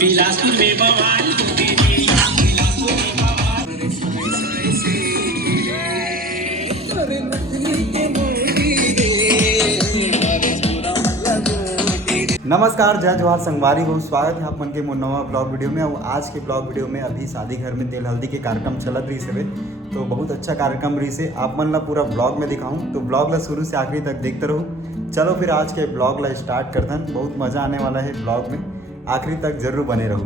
बिलासपुर में बवाल होती थी। नमस्कार, जय जोहार संगवारी हो। स्वागत है आप मन के नवा ब्लॉग वीडियो में। और आज के ब्लॉग वीडियो में अभी शादी घर में तेल हल्दी के कार्यक्रम चलत रही से, तो बहुत अच्छा कार्यक्रम रही से आप मन ला पूरा ब्लॉग में दिखाऊं, तो ब्लॉग ला शुरू से आखिरी तक देखते रहो। चलो फिर आज के ब्लॉग ला स्टार्ट करते हैं। बहुत मज़ा आने वाला है ब्लॉग में, आखिरी तक जरूर बने रहो।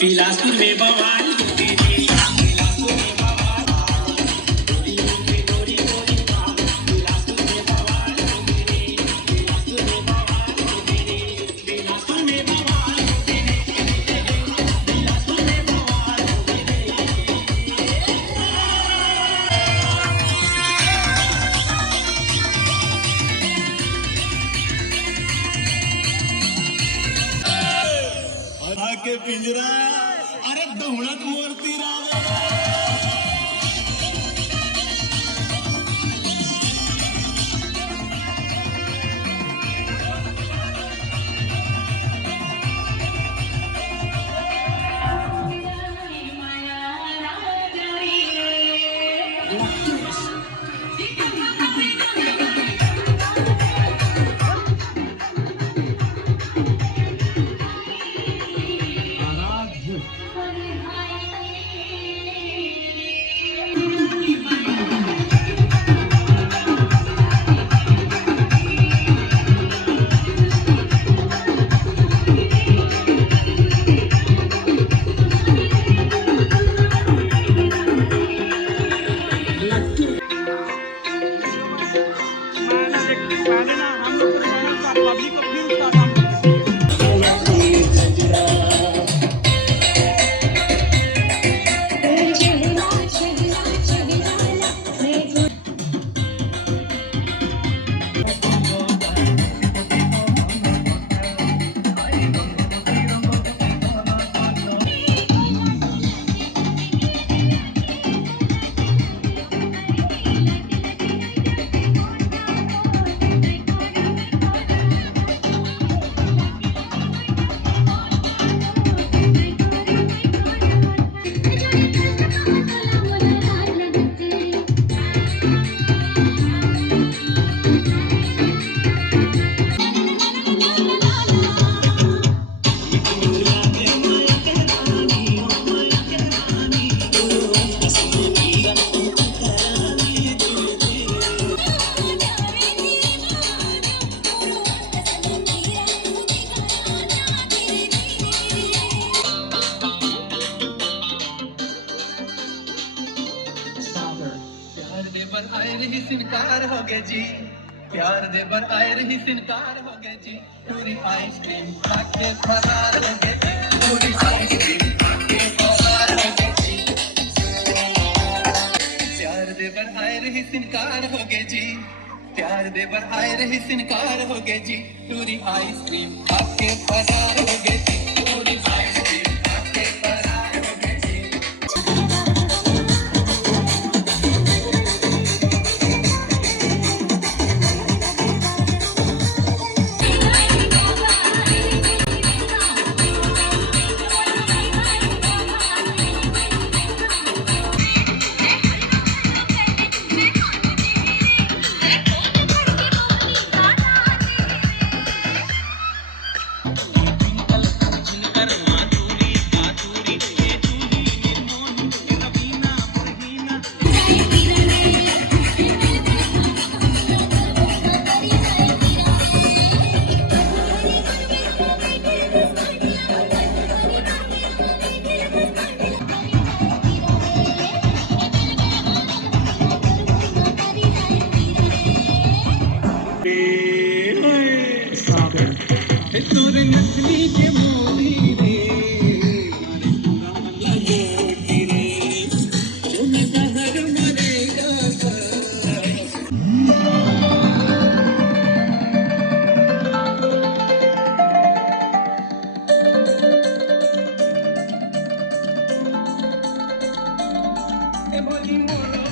बिलासपुर में बवाल होती थी। के पिंजरा अरे दौड़त मूर्ति सिनकार हो गए जी, प्यार दे बर आए रही सिनकार हो गए जी। पूरी आइसक्रीम खाके फरार हो गए जी, पूरी आइसक्रीम खाके फरार हो गए जी। प्यार दे बर आए रही सिनकार हो गए जी, प्यार दे बर आए रही सिनकार हो गए जी पूरी आइसक्रीम खाके फरार हो गए जी पूरी आइसक्रीम खाके फरार हो गए जी तोर नकली के मोदी रे मारे पूरा लगोटी रे तुम कहर मरेगा ए भोली मोर